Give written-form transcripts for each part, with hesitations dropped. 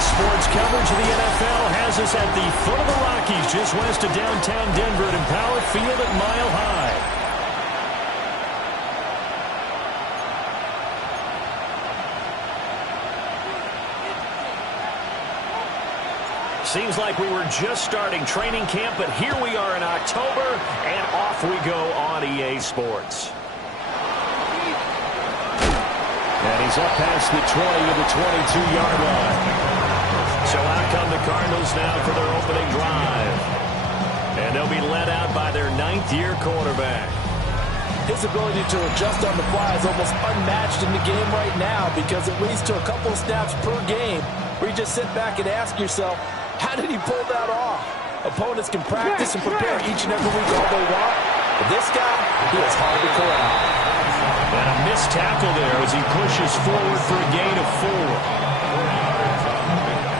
Sports coverage of the NFL has us at the foot of the Rockies, just west of downtown Denver at Empower Field at Mile High. Seems like we were just starting training camp, but here we are in October, and off we go on EA Sports. And he's up past the 20 of the 22-yard line. So out come the Cardinals now for their opening drive. And they'll be led out by their ninth-year quarterback. His ability to adjust on the fly is almost unmatched in the game right now because it leads to a couple of snaps per game where you just sit back and ask yourself, how did he pull that off? Opponents can practice and prepare each and every week all they want, but this guy, he is hard to corral. And a missed tackle there as he pushes forward for a gain of 4.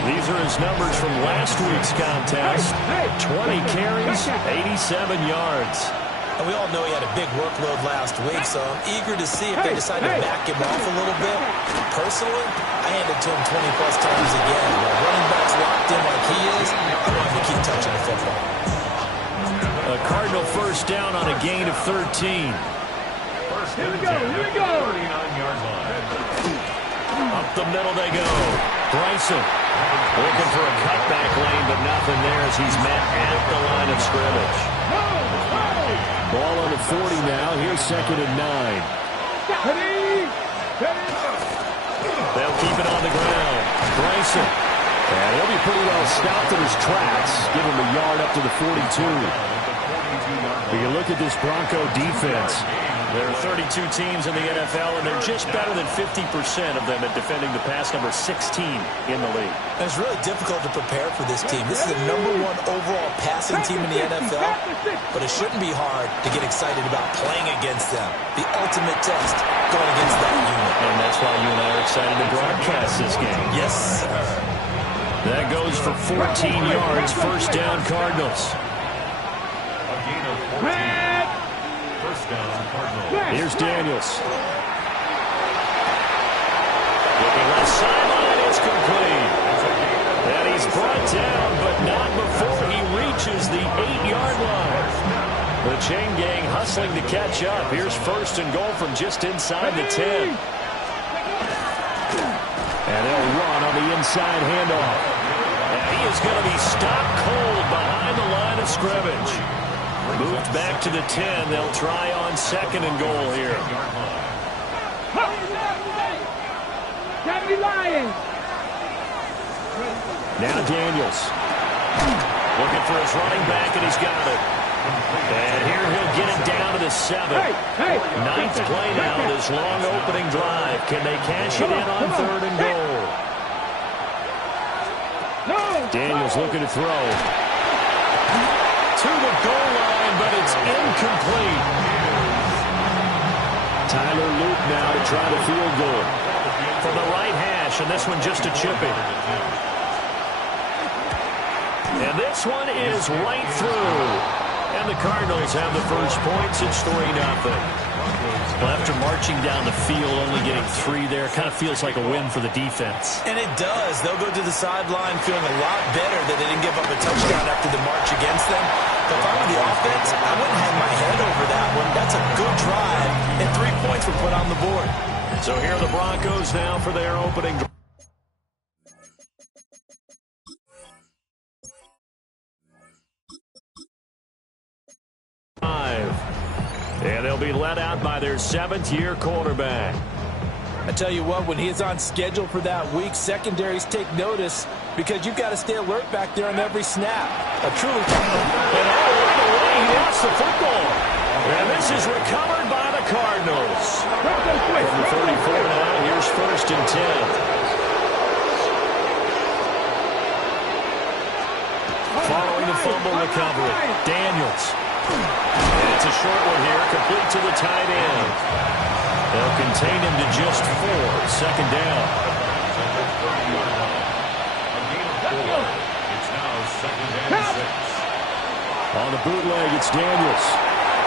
These are his numbers from last week's contest. 20 carries, 87 yards. And we all know he had a big workload last week, so I'm eager to see if they decide to back him off a little bit. Personally, I hand it to him 20-plus times again. While running backs locked in like he is, I want him to keep touching the football. A Cardinal first down on a gain of 13. Here we go, here we go. 39-yard line. Up the middle they go. Bryson looking for a cutback lane, but nothing there as he's met at the line of scrimmage. Ball on the 40 now. Here's 2nd and 9. They'll keep it on the ground. Bryson. And he'll be pretty well stopped in his tracks. Give him a yard up to the 42. You look at this Bronco defense. There are 32 teams in the NFL, and they're just better than 50% of them at defending the pass, number 16 in the league. And it's really difficult to prepare for this team. This is the #1 overall passing team in the NFL, but it shouldn't be hard to get excited about playing against them. The ultimate test going against that unit. And that's why you and I are excited to broadcast this game. Yes, sir. That goes for 14 yards, first down Cardinals. Here's Daniels. Looking left sideline, it's complete. And he's brought down, but not before he reaches the 8-yard line. The chain gang hustling to catch up. Here's 1st and goal from just inside the 10. And they'll run on the inside handoff. And he is going to be stopped cold behind the line of scrimmage. Moved back to the 10. They'll try on 2nd and goal here. Now Daniels. Looking for his running back, and he's got it. And here he'll get it down to the 7. 9th play now, this long opening drive. Can they cash it in on 3rd and goal? Daniels looking to throw. To the goal line, but it's incomplete. Tyler Luke now to try the field goal. From the right hash, and this one just a chipping. And this one is right through. And the Cardinals have the first points. It's 3-0. Well, after marching down the field, only getting 3 there, kind of feels like a win for the defense. And it does. They'll go to the sideline feeling a lot better that they didn't give up a touchdown after the march against them. But if I were the offense, I wouldn't hang my head over that one. That's a good drive, and 3 points were put on the board. So here are the Broncos now for their opening drive. And they'll be let out by their 7th-year quarterback. I tell you what, when he's on schedule for that week, secondaries take notice because you've got to stay alert back there on every snap. A truly... And all the way, he lost the football. And this is recovered by the Cardinals. From the 34 now, here's 1st and 10. Following the fumble recovery, Daniels. And it's a short one here, complete to the tight end. They'll contain him to just 4, 2nd down. It's now 2nd and 6. On the bootleg, it's Daniels.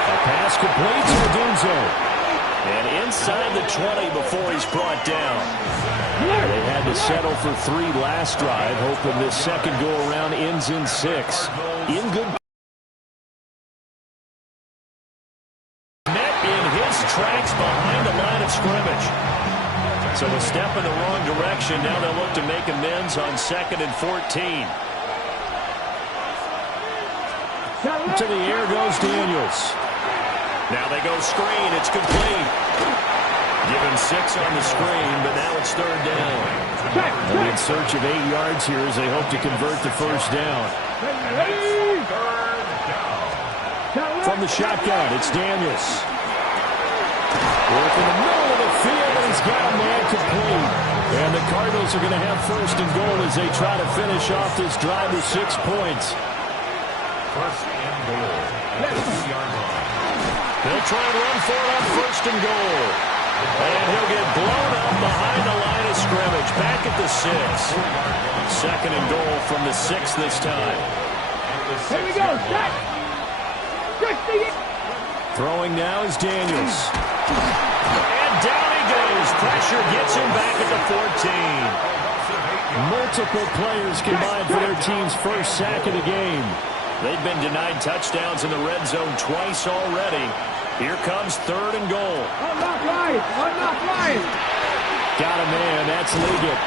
A pass complete to Odunze. And inside the 20 before he's brought down. They had to settle for 3 last drive, hoping this second go-around ends in 6. In good net in his tracks behind the line of scrimmage. So a step in the wrong direction. Now they'll look to make amends on 2nd and 14. To the air goes Daniels. Now they go screen. It's complete. Given 6 on the screen, but now it's 3rd down. They'll be in search of 8 yards here as they hope to convert the first down. From the shotgun, it's Daniels. Work in the middle of the field, and he's got a man complete. And the Cardinals are going to have 1st and goal as they try to finish off this drive with 6 points. 1st and goal at the 2-yard line. They'll try and run for it on 1st and goal. And he'll get blown up behind the line of scrimmage. Back at the 6. 2nd and goal from the 6 this time. Here we go, set! Throwing now is Daniels. And down he goes. Pressure gets him back at the 14. Multiple players combined for their team's first sack of the game. They've been denied touchdowns in the red zone twice already. Here comes 3rd and goal. Unlock line! Unlock line! Got a man. That's Liggett.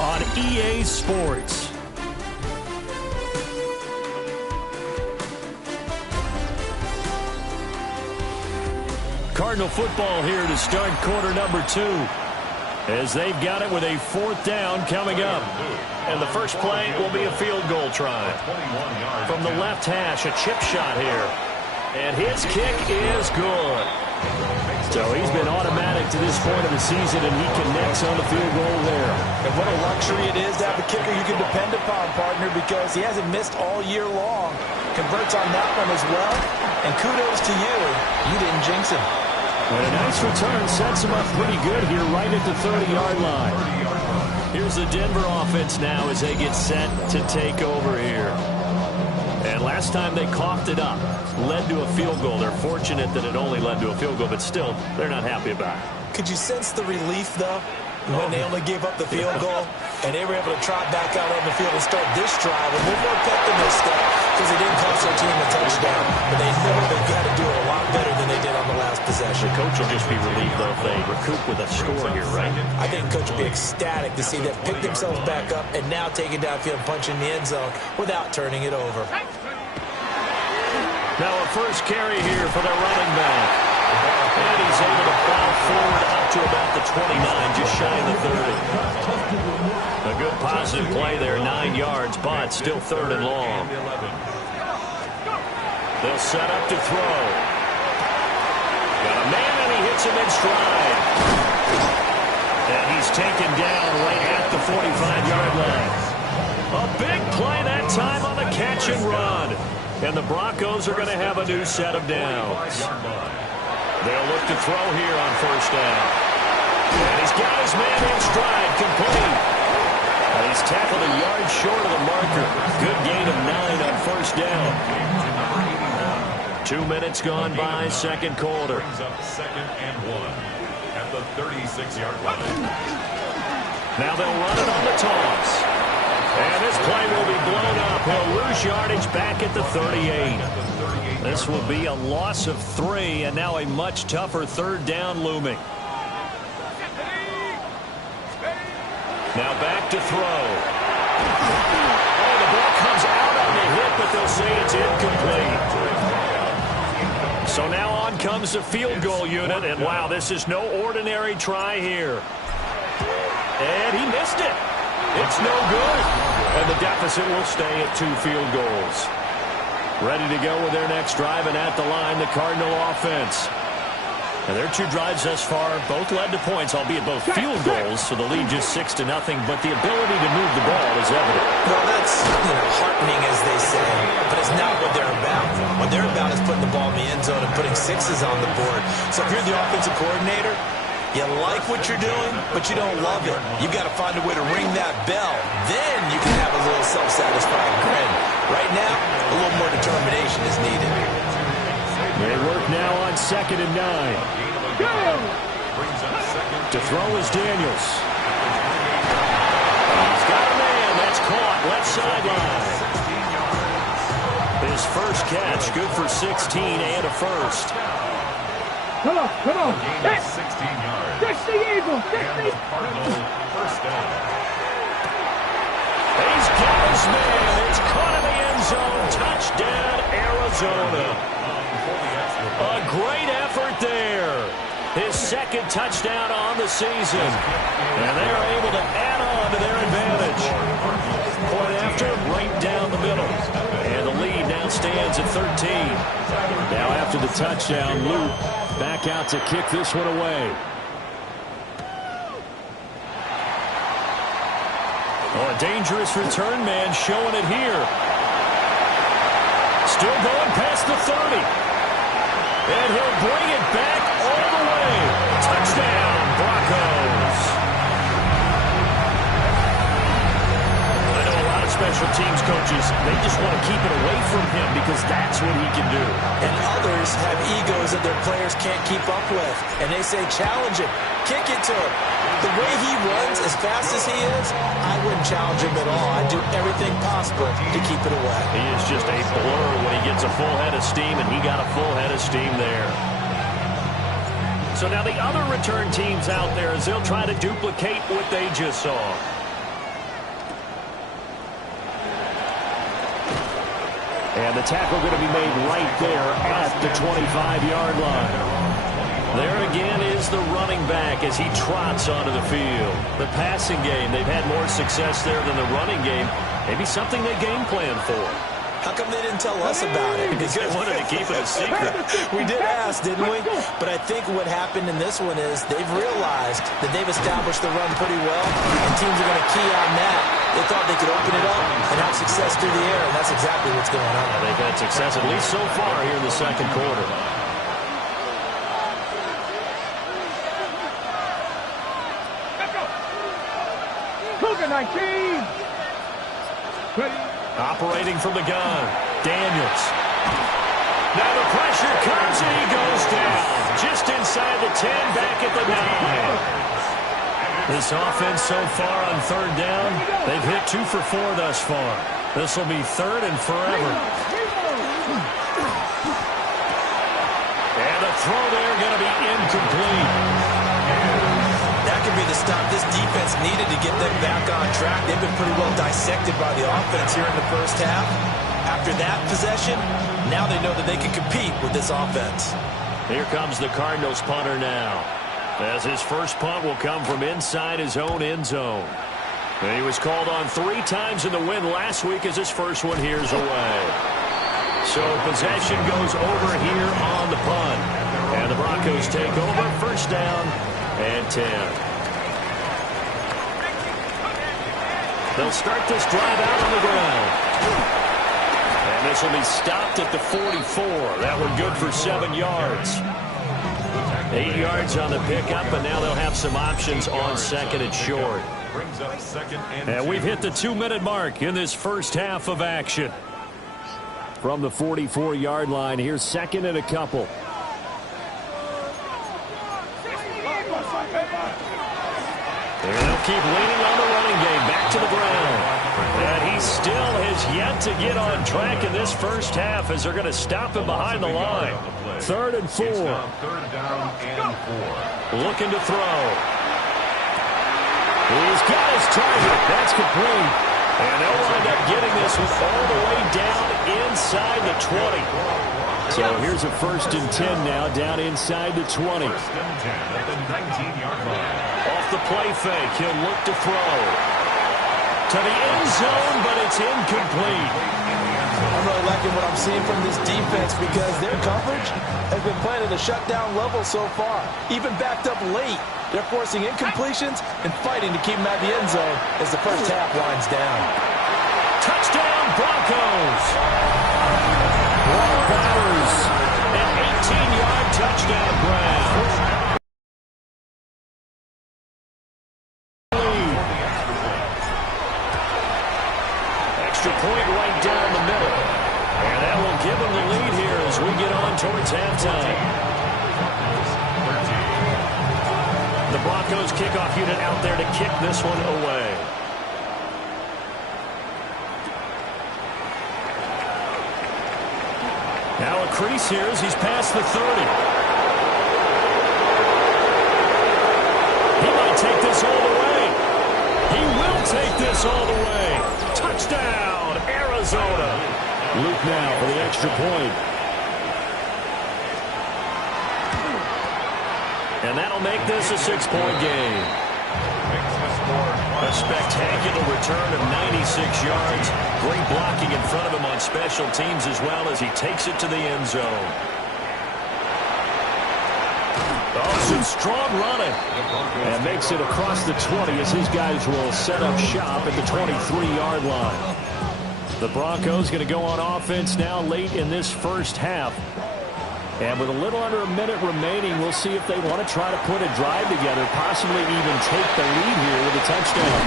On EA Sports. Cardinal football here to start quarter number 2. As they've got it with a 4th down coming up. And the first play will be a field goal try. From the left hash, a chip shot here. And his kick is good. So he's been automatic to this point of the season, and he connects on the field goal there. And what a luxury it is to have a kicker you can depend upon, partner, because he hasn't missed all year long. Converts on that one as well. And kudos to you. You didn't jinx him. And a nice return sets him up pretty good here right at the 30-yard line. Here's the Denver offense now as they get set to take over here. And last time they coughed it up, led to a field goal. They're fortunate that it only led to a field goal, but still, they're not happy about it. Could you sense the relief, though, when they only gave up the field goal and they were able to trot back out on the field and start this drive with a little more pep in their step because they didn't cost their team a touchdown, but they know they've got to do it a lot better than they did on the last possession. The coach will just be relieved, though, if they recoup with a score here, right? I think the coach will be ecstatic to see them pick themselves back up and now take it downfield and punch in the end zone without turning it over. Now a first carry here for their running back. And he's able to plow forward up to about the 29, just shy of the 30. A good positive play there, 9 yards, but still 3rd and long. They'll set up to throw. Got a man, and he hits him in stride. And he's taken down right at the 45-yard line. A big play that time on the catch and run. And the Broncos are going to have a new set of downs. They'll look to throw here on 1st down. And he's got his man in stride, complete. And he's tackled a yard short of the marker. Good gain of 9 on 1st down. 2 minutes gone by, 2nd quarter. Brings up 2nd and 1 at the 36-yard line. Now they'll run it on the toss. And this play will be blown up. He'll lose yardage back at the 38. This will be a loss of 3, and now a much tougher 3rd down looming. Now back to throw. Oh, the ball comes out on the hit, but they'll say it's incomplete. So now on comes the field goal unit, and wow, this is no ordinary try here. And he missed it. It's no good. And the deficit will stay at 2 field goals. Ready to go with their next drive, and at the line, the Cardinal offense. And their 2 drives thus far both led to points, albeit both field goals, so the lead just 6-0, but the ability to move the ball is evident. Well, that's, heartening, as they say, but it's not what they're about. What they're about is putting the ball in the end zone and putting 6s on the board. So if you're the offensive coordinator, you like what you're doing, but you don't love it. You've got to find a way to ring that bell. Then you can have a little self-satisfying grin. Right now, They work now on 2nd and 9. To throw is Daniels. He's got a man. That's caught. Left sideline. His first catch, good for 16 and a first. Come on, come on. Gain of 16 yards. Catch the Eagle. Catch And the the Cardinal first down. He's got his man. It's caught in the end zone. Touchdown, Arizona. A great effort there. His second touchdown on the season. And they are able to add on to their advantage. Point after, right down the middle. And the lead now stands at 13. Now after the touchdown, Luke back out to kick this one away. Oh, a dangerous return man showing it here. Still going past the 30. And he'll bring it back all the way. Touchdown, Broncos. I know a lot of special teams coaches, they just want to keep it away from him because that's what he can do. And others have egos that their players can't keep up with. And they say, challenge him. Kick it to him. The way he runs, as fast as he is, I wouldn't challenge him at all. I'd do everything possible to keep it away. He is just a blur when he gets a full head of steam, and he got a full head of steam there. So now the other return teams out there as they'll try to duplicate what they just saw. And the tackle going to be made right there at the 25-yard line. There again is the running back as he trots onto the field. The passing game, they've had more success there than the running game. Maybe something they game plan for. How come they didn't tell us about it? Because they wanted to keep it a secret. We did ask, didn't we? But I think what happened in this one is they've realized that they've established the run pretty well, and teams are going to key on that. They thought they could open it up and have success through the air, and that's exactly what's going on. They've had success at least so far here in the second quarter. Cougar 19. Ready. Operating from the gun, Daniels. Now the pressure comes and he goes down. Just inside the 10, back at the 9. This offense so far on third down, they've hit 2 for 4 thus far. This will be third and forever. And the throw there going to be incomplete. That could be the stop this defense needed to get them back on track. They've been pretty well dissected by the offense here in the first half. After that possession, now they know that they can compete with this offense. Here comes the Cardinals punter now, as his first punt will come from inside his own end zone. And he was called on 3 times in the win last week as his first one here's away. So possession goes over here on the punt. And the Broncos take over, first down and 10. They'll start this drive out on the ground. And this will be stopped at the 44. That one good for 7 yards. 8 yards on the pickup, and now they'll have some options on second and short. Brings up second and And we've hit the 2-minute mark in this first half of action. From the 44-yard line, here's second and a couple. And they'll keep leaning on the running game. Back to the ground. And he still has yet to get on track in this first half as they're going to stop him behind the line. 3rd and 4. Third down and 4. Looking to throw. He's got his target. That's complete. And they'll wind up getting this one all the way down inside the 20. So here's a 1st and 10 now, down inside the 20. 1st and 10 at the 19-yard line. Off the play fake, he'll look to throw. To the end zone, but it's incomplete. I'm really liking what I'm seeing from this defense because their coverage has been playing at a shutdown level so far. Even backed up late, they're forcing incompletions and fighting to keep them at the end zone as the first half winds down. Touchdown, Broncos! Brock Bowers, an 18-yard touchdown grab. Extra point right down the middle. And that will give them the lead here as as we get on towards halftime. The Broncos kickoff unit out there to kick this one away. Now a crease here as he's past the 30. He might take this all the way. He will take this all the way. Touchdown, Arizona. Luke now for the extra point. And that'll make this a 6-point game. A spectacular return of 96 yards. Great blocking in front of him on special teams as well as he takes it to the end zone. Oh, some strong running. And makes it across the 20 as his guys will set up shop at the 23-yard line. The Broncos going to go on offense now late in this first half. And with a little under a minute remaining, we'll see if they want to try to put a drive together, possibly even take the lead here with a touchdown.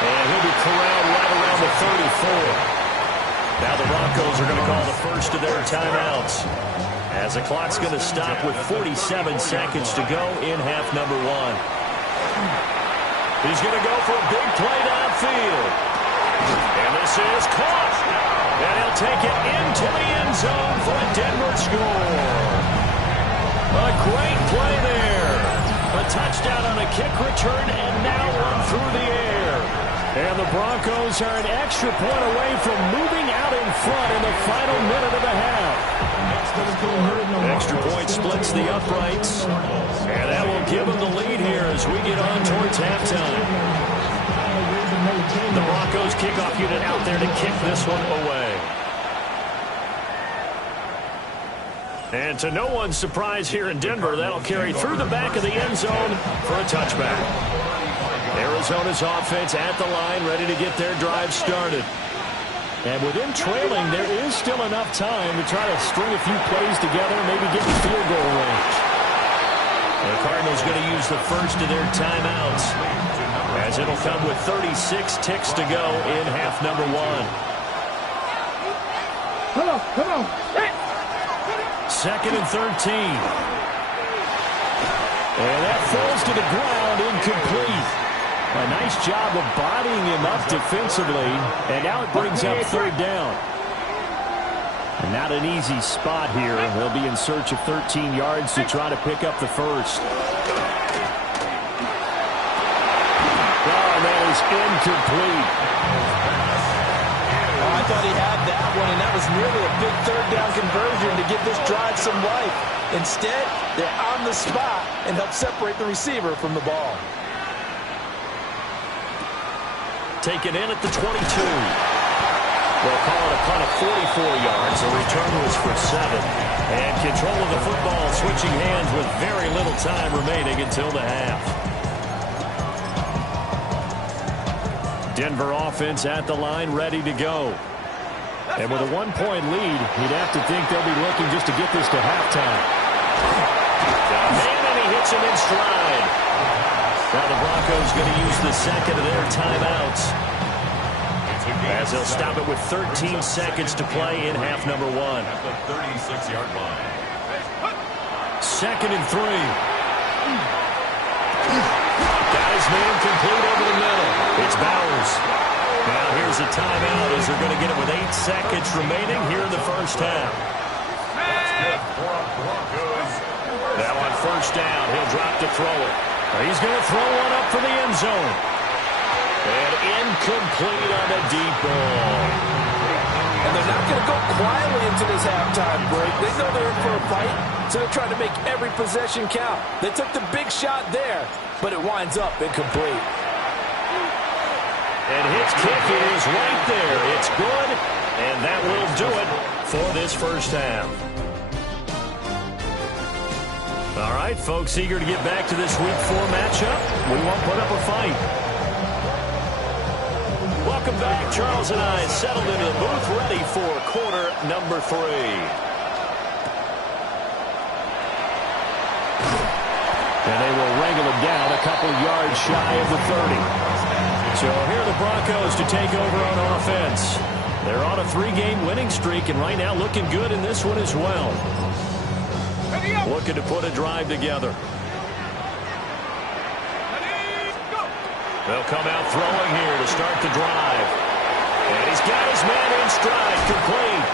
And he'll be corralled right around the 34. Now the Broncos are going to call the first of their timeouts, as the clock's going to stop with 47 seconds to go in half number 1. He's going to go for a big play downfield. And this is caught. And he'll take it into the end zone for a Denver score. A great play there. A touchdown on a kick return and now one through the air. And the Broncos are an extra point away from moving out in front in the final minute of the half. Extra point splits the uprights. And that will give them the lead here as we get on towards halftime. The Broncos kickoff unit out there to kick this one away. And to no one's surprise here in Denver, that'll carry through the back of the end zone for a touchback. Arizona's offense at the line, ready to get their drive started. And with them trailing, there is still enough time to try to string a few plays together, maybe get in field goal range. The Cardinals going to use the first of their timeouts, as it'll come with 36 ticks to go in half number 1. Come on. Hey. 2nd and 13. And that falls to the ground, incomplete. A nice job of bodying him up defensively, and now it brings up 3rd down. And not an easy spot here. They'll be in search of 13 yards to try to pick up the first. That is incomplete. Oh, I thought he had that one, and that was nearly a big 3rd down conversion to give this drive some life. Instead, they're on the spot and help separate the receiver from the ball. Taken in at the 22. They'll call it a punt of 44 yards. The return was for 7. And control of the football switching hands with very little time remaining until the half. Denver offense at the line, ready to go. And with a 1-point lead, you'd have to think they'll be looking just to get this to halftime. Man, and he hits him in stride. Now the Broncos going to use the second of their timeouts, as they'll stop it with 13 seconds to play in half number 1. At the 36-yard line. 2nd and 3. Got his man complete over the middle. It's Bowers. Now here's a timeout as they're going to get it with 8 seconds remaining here in the first half. Now on 1st down, he'll drop to throw it. He's going to throw one up for the end zone. And incomplete on the deep ball. And they're not going to go quietly into this halftime break. They know they're in for a fight, so they're trying to make every possession count. They took the big shot there, but it winds up incomplete. And his kick is right there. It's good, and that will do it for this first half. All right, folks, eager to get back to this Week 4 matchup. We won't put up a fight. Welcome back. Charles and I settled into the booth, ready for quarter number 3. And they will wrangle it down a couple yards shy of the 30. So here are the Broncos to take over on offense. They're on a 3-game winning streak, and right now looking good in this one as well. Looking to put a drive together. They'll come out throwing here to start the drive. And he's got his man in stride, complete.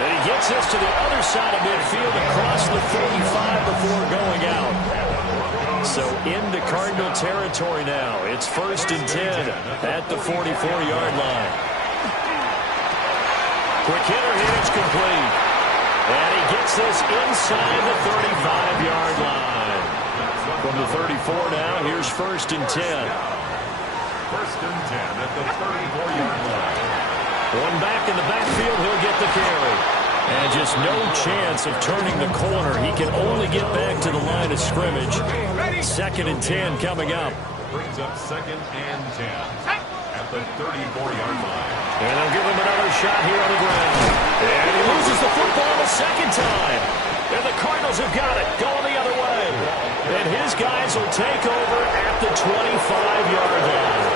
And he gets this to the other side of midfield across the 45 before going out. So into Cardinal territory now. It's 1st and 10 at the 44-yard line. Quick hitter hit, it's complete. And he gets this inside the 35-yard line. From the 34 now, here's 1st and 10. 1st and 10 at the 34-yard line. One back in the backfield, he'll get the carry. And just no chance of turning the corner. He can only get back to the line of scrimmage. 2nd and 10 coming up. Brings up 2nd and 10 at the 34-yard line. And they'll give him another shot here on the ground. And he loses the football a second time. And the Cardinals have got it, going the other way. And his guys will take over at the 25-yard line.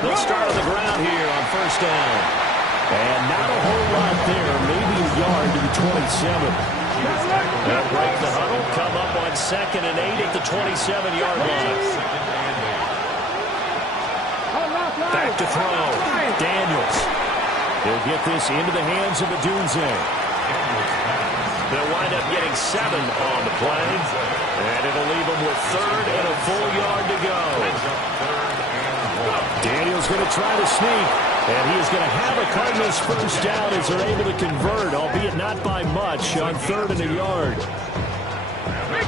They'll start on the ground here on 1st down. And not a whole lot there, maybe a yard to the 27. They'll break the huddle, come up on 2nd and 8 at the 27-yard line. Back to throw. Daniels. He'll get this into the hands of Adunze. They'll wind up getting 7 on the play. And it'll leave them with 3rd and a full yard to go. Daniels going to try to sneak. And he is going to have a Cardinals 1st down as they're able to convert, albeit not by much, on 3rd and a yard.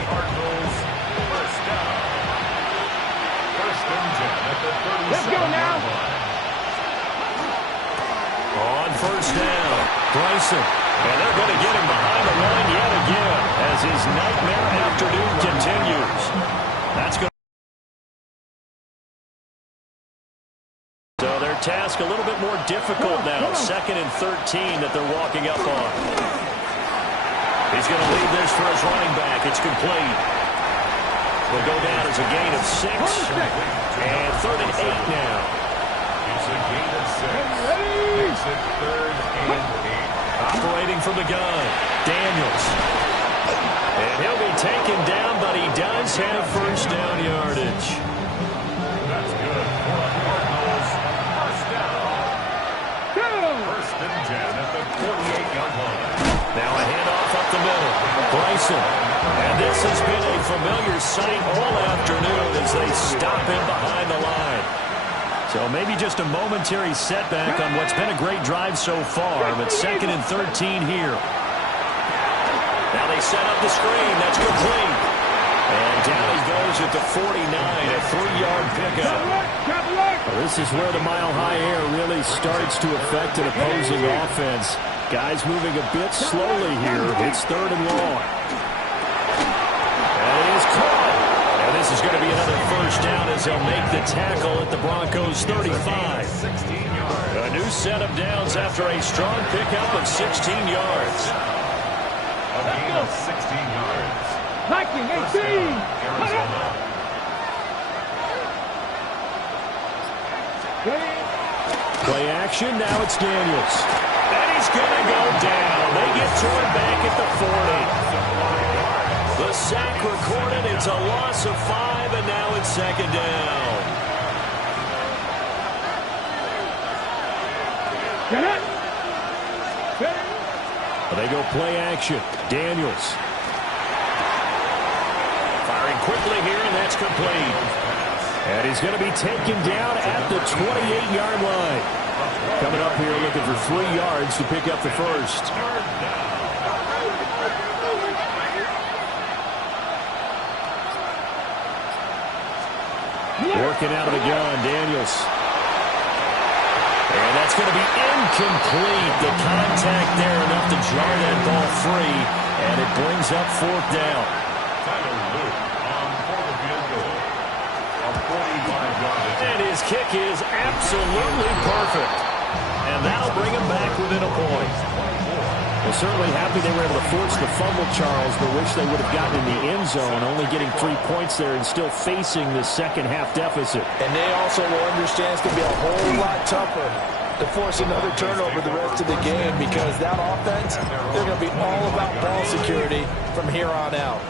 Cardinals 1st down. 1st and 10 at the 37-yard line. Let's go now. On 1st down, Bryson. And they're going to get him behind the line yet again as his nightmare afternoon continues. That's going to... So their task a little bit more difficult now. 2nd and 13 that they're walking up on. He's going to leave this for his running back. It's complete. Will go down as a gain of 6. And 3rd and 8 now. It's a gain of 6. Makes it 3rd and 8. Operating from the gun, Daniels. And he'll be taken down, but he does have 1st down yardage. That's good for the Cardinals. 1st down. 1st and 10 at the 48-yard line. Now a handoff up the middle. Bryson. And this has been a familiar sight all afternoon as they stop him behind the line. So maybe just a momentary setback on what's been a great drive so far, but 2nd and 13 here. Now they set up the screen. That's complete. And down he goes at the 49, a 3-yard pickup. Well, this is where the mile-high air really starts to affect an opposing offense. Guys moving a bit slowly here. It's 3rd and long. And it is caught. And this is going to be another 1st down as they'll make the tackle at the Broncos 35. A new set of downs after a strong pickup of 16 yards. A gain of 16 yards. Viking 18. Play action, now it's Daniels. And he's going to go down. They get toward back at the 40. The sack recorded, it's a loss of 5, and now it's 2nd down. They go play action. Daniels. Firing quickly here, and that's complete. And he's going to be taken down at the 28-yard line. Coming up here looking for 3 yards to pick up the 1st. Working out of the gun, Daniels. And that's going to be incomplete. The contact there enough to jar that ball free. And it brings up 4th down. Tyler Luke on for the field goal. A 45-yard. And his kick is absolutely perfect. And that'll bring him back within a point. Well, certainly happy they were able to force the fumble, Charles, but wish they would have gotten in the end zone, only getting 3 points there and still facing the second-half deficit. And they also will understand it's going to be a whole lot tougher to force another turnover the rest of the game because that offense, they're going to be all about ball security from here on out.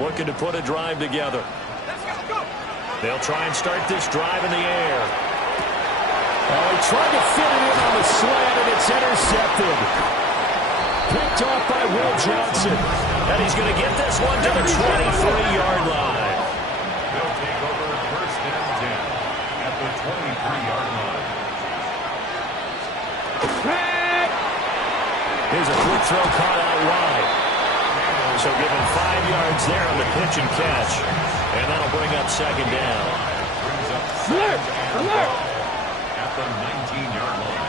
Looking to put a drive together. They'll try and start this drive in the air. Oh, he tried to fit it in on the slant, and it's intercepted. Picked off by Will Johnson. And he's going to get this one to the 23-yard line. They'll take over 1st and 10 at the 23-yard line. Here's a quick throw caught out wide. So give him 5 yards there on the pitch and catch. And that'll bring up 2nd down. Brings up 2nd and ball at the 19-yard line.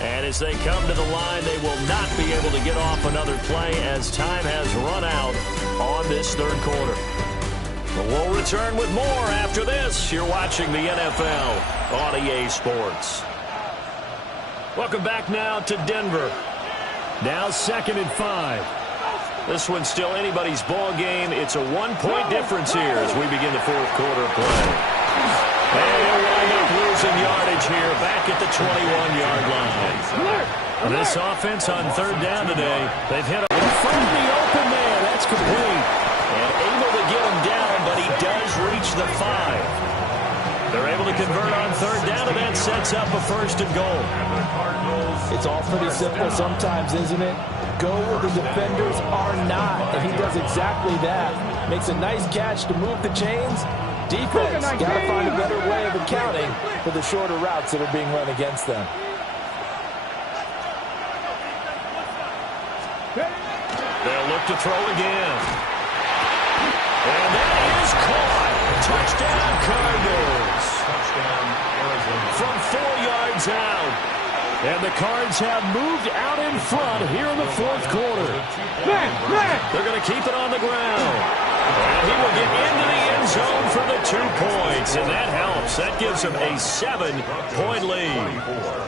And as they come to the line, they will not be able to get off another play as time has run out on this 3rd quarter. But we'll return with more after this. You're watching the NFL on EA Sports. Welcome back now to Denver. Now 2nd and 5. This one's still anybody's ball game. It's a 1-point difference here as we begin the 4th quarter play. And they'll wind up losing yardage here back at the 21-yard line. This offense on 3rd down today, they've hit in front of the open man. That's complete. And able to get him down, but he does reach the 5. They're able to convert on 3rd down, and that sets up a 1st and goal. It's all pretty simple sometimes, isn't it? Go where the defenders are not, and he does exactly that. Makes a nice catch to move the chains. Defense got to find a better way of accounting for the shorter routes that are being run against them. They'll look to throw again. And that is caught. Touchdown, Cardinals. Touchdown, Arizona. From 4 yards out. And the Cards have moved out in front here in the 4th quarter. They're going to keep it on the ground. And he will get into the end zone for the 2 points. And that helps. That gives him a 7-point lead.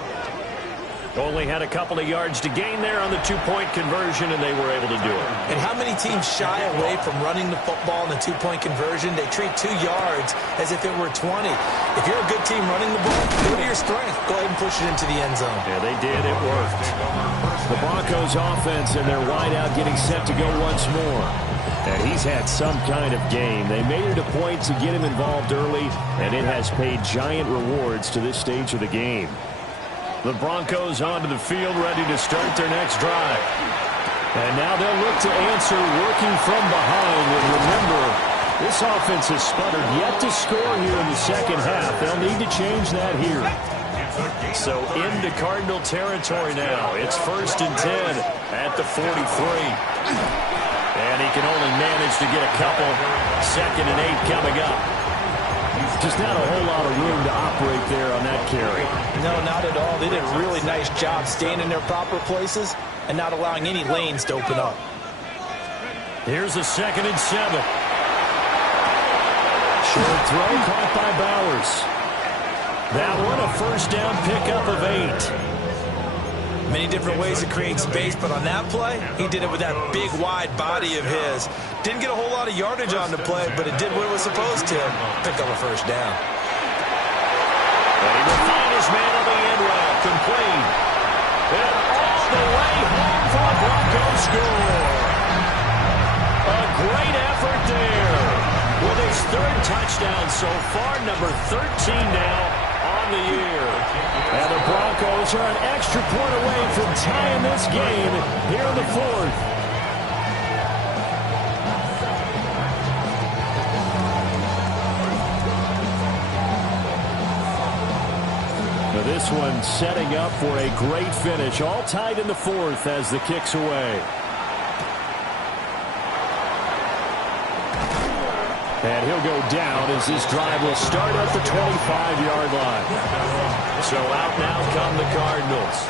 Only had a couple of yards to gain there on the 2-point conversion, and they were able to do it. And how many teams shy away from running the football in the 2-point conversion? They treat 2 yards as if it were 20. If you're a good team running the ball, go to your strength. Go ahead and push it into the end zone. Yeah, they did. It worked. The Broncos offense and their wideout getting set to go once more. And he's had some kind of game. They made it a point to get him involved early, and it has paid giant rewards to this stage of the game. The Broncos onto the field, ready to start their next drive. And now they'll look to answer working from behind. And remember, this offense has sputtered yet to score here in the 2nd half. They'll need to change that here. So into Cardinal territory now. It's 1st and 10 at the 43. And he can only manage to get a couple. 2nd and 8 coming up. Just not a whole lot of room to operate there on that carry. No, not at all. They did a really nice job staying in their proper places and not allowing any lanes to open up. Here's a 2nd and 7. Short throw caught by Bowers. That one a 1st down pickup of 8. Many different ways to create space, but on that play, he did it with that big, wide body of his. Didn't get a whole lot of yardage on the play, but it did what it was supposed to. Pick up a 1st down. And he will find his man on the end route. Complete. And all the way home for a Broncos score. A great effort there. With his 3rd touchdown so far, number 13 now on the year. And the Broncos are an extra point away from tying this game here in the 4th. Now this one setting up for a great finish. All tied in the 4th as the kick's away. And he'll go down as this drive will start at the 25-yard line. So out now come the Cardinals.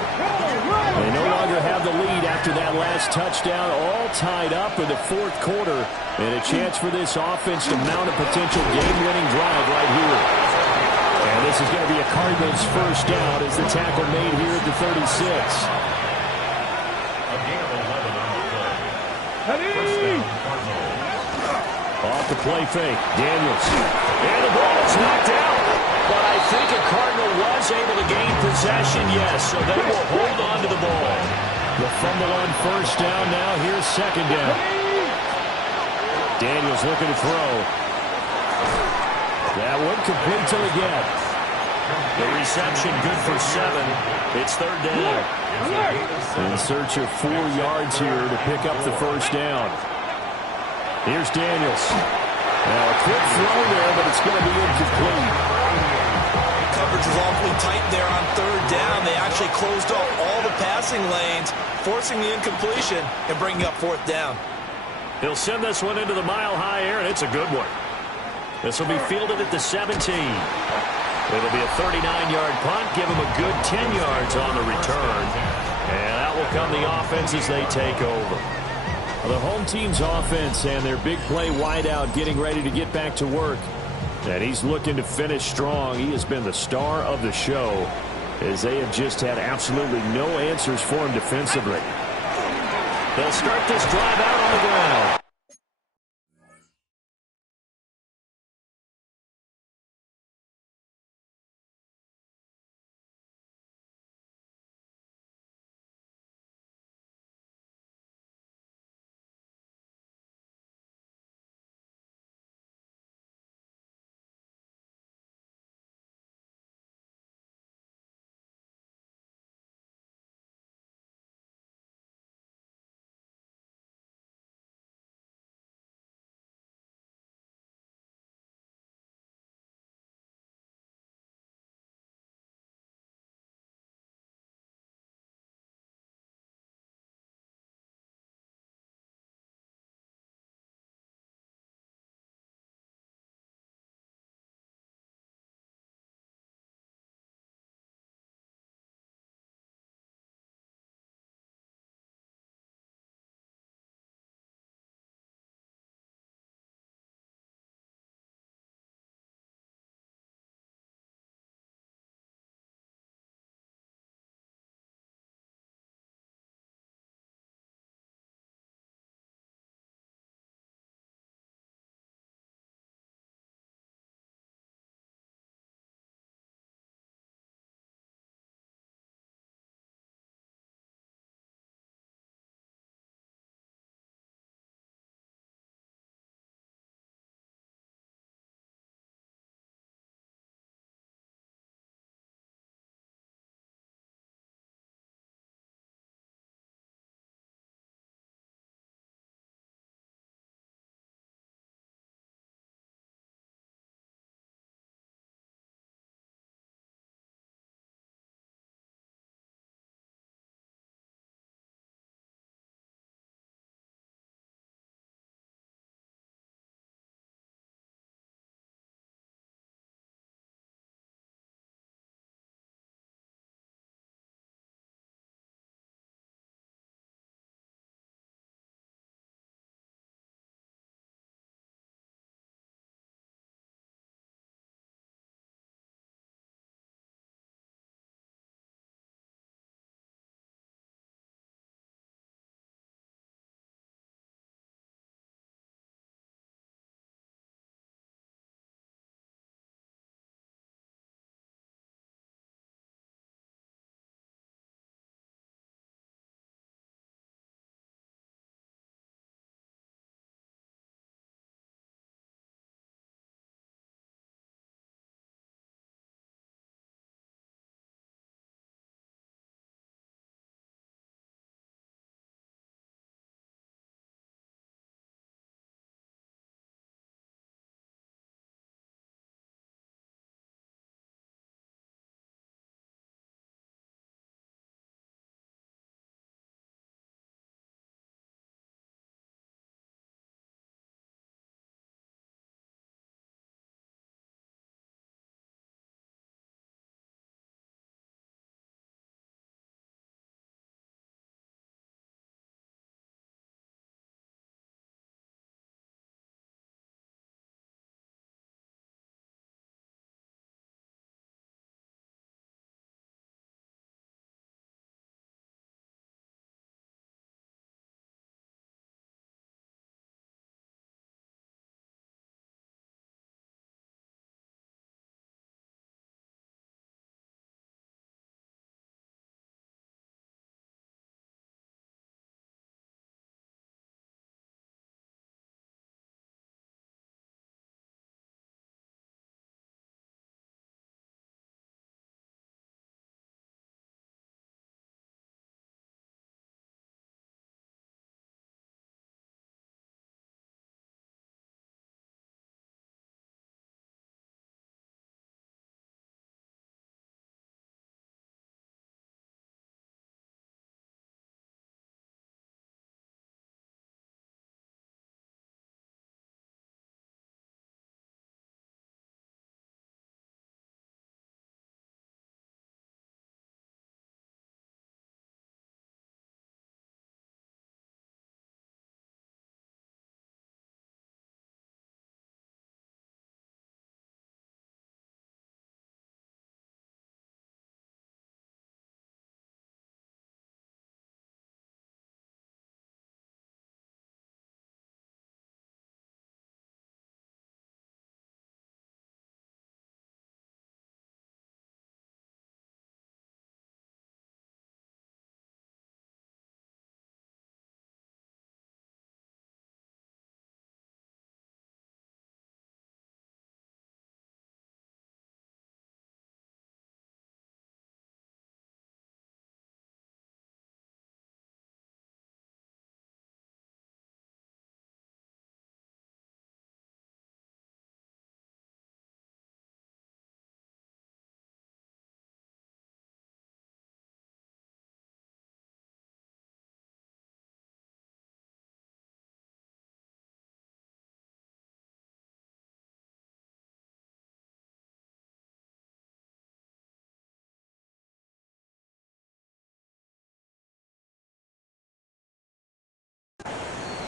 They no longer have the lead after that last touchdown. All tied up in the 4th quarter. And a chance for this offense to mount a potential game-winning drive right here. And this is going to be a Cardinals first down as the tackle made here at the 36. A gain of 11 on the play. First down, Cardinals. Off the play fake, Daniels. And the ball is knocked out. But I think a Cardinal was able to gain possession, yes, so they will hold on to the ball. The fumble on first down now. Here's second down. Daniels looking to throw. That one complete till again. The reception good for 7. It's third down. In search of 4 yards here to pick up the first down. Here's Daniels. Now a quick throw there, but it's going to be incomplete. Coverage was awfully tight there on third down. They actually closed off all the passing lanes, forcing the incompletion and bringing up fourth down. He'll send this one into the mile-high air, and it's a good one. This will be fielded at the 17. It'll be a 39-yard punt, give him a good 10 yards on the return. And out will come the offense as they take over. The home team's offense and their big play wideout getting ready to get back to work. And he's looking to finish strong. He has been the star of the show as they have just had absolutely no answers for him defensively. They'll start this drive out on the ground.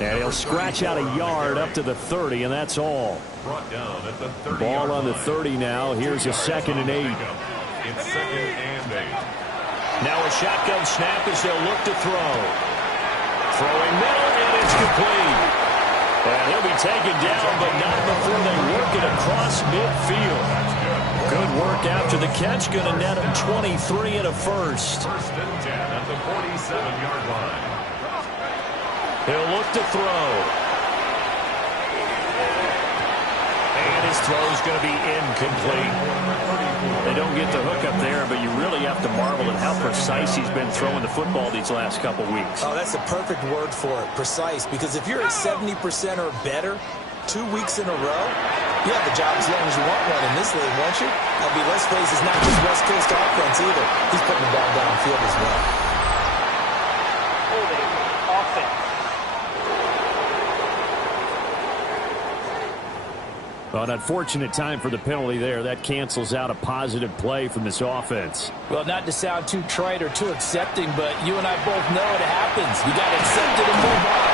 And he'll scratch out a yard up to the 30, and that's all. Brought down at the 30-yard Ball on the line. 30 now. Here's a 2nd and 8. It's 2nd and 8. Now a shotgun snap as they'll look to throw. Throwing middle, and it's complete. And he'll be taken down, but not before they work it across midfield. Good work after the catch. Going to net him 23 and a first. 1st and 10 at the 47-yard line. He'll look to throw. And his throw's going to be incomplete. They don't get the hook up there, but you really have to marvel at how precise he's been throwing the football these last couple weeks. Oh, that's a perfect word for it, precise, because if you're at 70% or better 2 weeks in a row, you have the job as long as you want one in this league, won't you? Let's face it's not just West Coast offense either. He's putting the ball downfield as well. Holding offense. Well, an unfortunate time for the penalty there. That cancels out a positive play from this offense. Well, not to sound too trite or too accepting, but you and I both know it happens. You got to accept it and move on.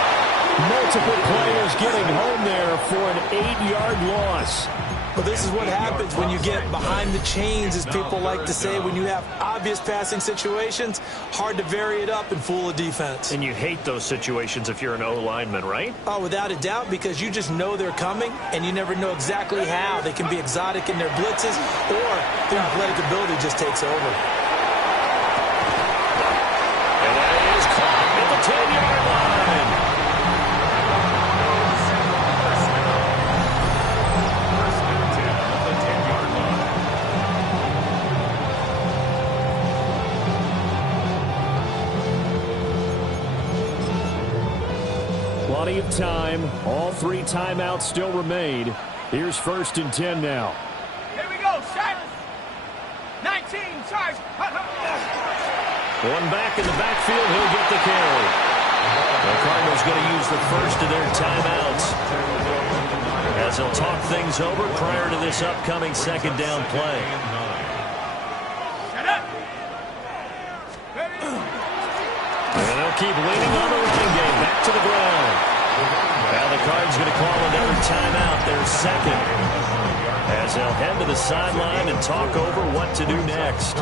Multiple players getting home there for an 8-yard loss. Well, this is what happens when you get behind the chains, as people like to say. When you have obvious passing situations, hard to vary it up and fool a defense. And you hate those situations if you're an O-lineman, right? Oh, without a doubt, because you just know they're coming, and you never know exactly how. They can be exotic in their blitzes, or their athletic ability just takes over. And that is caught at the 10-yard line. Plenty of time. All 3 timeouts still remain. Here's 1st and 10 now. Here we go, Silence. 19, charge. One back in the backfield, he'll get the carry. The Cardinals going to use the first of their timeouts as they'll talk things over prior to this upcoming 2nd down play. Shut up. And they'll keep leaning on the running game. Back to the ground. Now the Cards going to call another timeout, their 2nd, as they'll head to the sideline and talk over what to do next.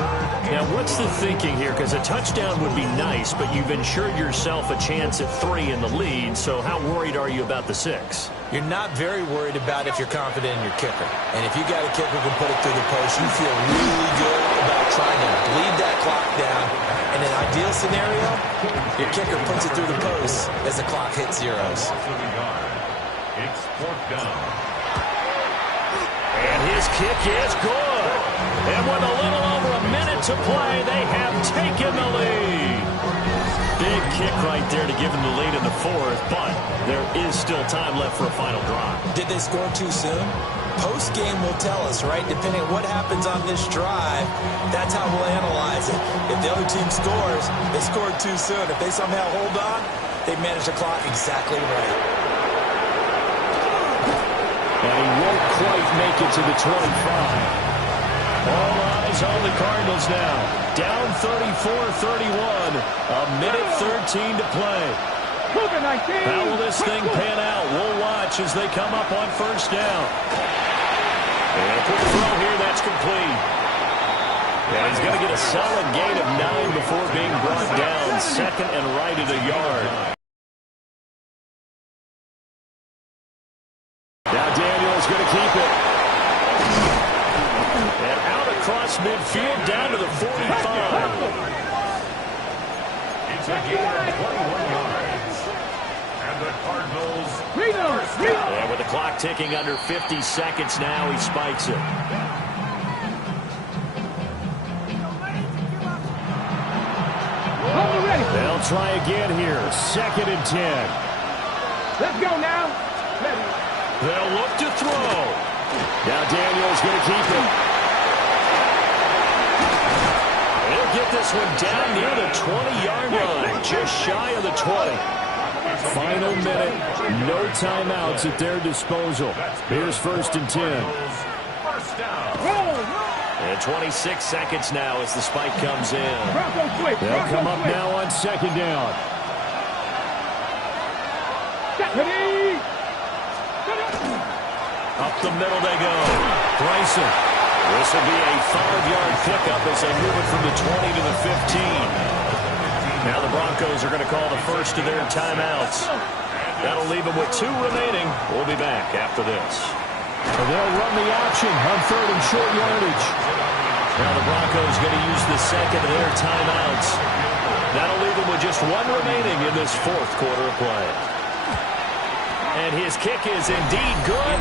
Now, what's the thinking here? Because a touchdown would be nice, but you've ensured yourself a chance at 3 in the lead, so how worried are you about the 6? You're not very worried about if you're confident in your kicker. And if you got a kicker who can put it through the post, you feel really good about trying to bleed that clock down. In an ideal scenario, your kicker puts it through the post as the clock hits zeros. It's 4th down. And his kick is good. And with a little over a minute to play, they have taken the lead. Big kick right there to give them the lead in the 4th, but there is still time left for a final drive. Did they score too soon? Post-game will tell us, right? Depending on what happens on this drive, that's how we'll analyze it. If the other team scores, they scored too soon. If they somehow hold on, they managed the clock exactly right. And he won't quite make it to the 25. All eyes on the Cardinals now. Down 34-31. A minute 13 to play. How will this thing pan out? We'll watch as they come up on 1st down. And a quick throw here, that's complete. And he's going to get a solid gain of 9 before being brought down. 2nd and right at a yard. Now Daniel's going to keep it. And out across midfield down to the 45. It's a gain of 21 yards. And the Cardinals. And with the clock ticking under 50 seconds now, he spikes it. They'll try again here. 2nd and 10. Let's go now. They'll look to throw. Now Daniel's going to keep it. He'll get this one down near the 20-yard line, just shy of the 20. Final minute. No timeouts at their disposal. Here's 1st and 10. 1st down. And 26 seconds now as the spike comes in. They'll come up now on 2nd down. Up the middle they go. Bryson. This will be a 5-yard pickup as they move it from the 20 to the 15. Now the Broncos are going to call the first of their timeouts. That'll leave them with 2 remaining. We'll be back after this. So they'll run the option on 3rd and short yardage. Now the Broncos going to use the second of their timeouts. That'll leave them with just 1 remaining in this 4th quarter of play. And his kick is indeed good.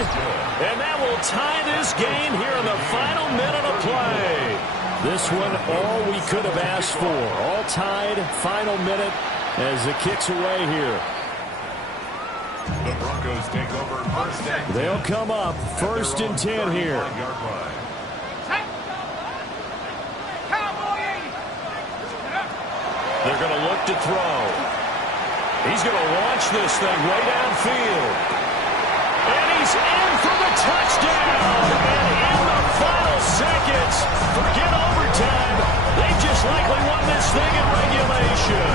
And that will tie this game here in the final minute of play. This one, all we could have asked for. All tied, final minute as it kicks away here. The Broncos take over first and 10. They'll come up 1st and 10 here. They're going to look to throw. He's going to launch this thing way downfield. And he's in for the touchdown. And in the final seconds, forget overtime. They just likely won this thing in regulation.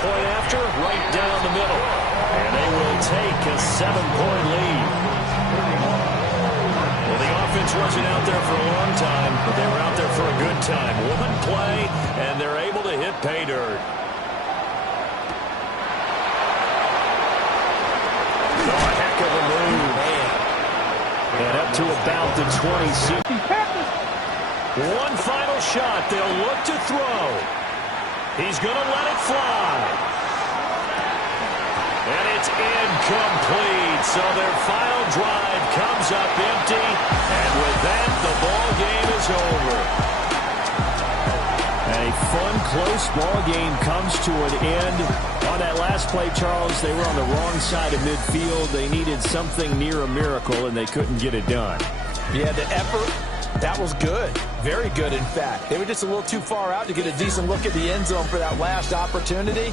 Point after, right down the middle. And they will take a 7-point lead. Well, the offense wasn't out there for a long time, but they were out there for a good time. 1 play, and they're able to hit pay dirt. Oh, a heck of a move, man. And up to about the 26. One final shot. They'll look to throw. He's going to let it fly. And it's incomplete. So their final drive comes up empty. And with that, the ball game is over. A fun, close ball game comes to an end. On that last play, Charles, they were on the wrong side of midfield. They needed something near a miracle, and they couldn't get it done. Yeah, the effort, that was good. Very good, in fact. They were just a little too far out to get a decent look at the end zone for that last opportunity.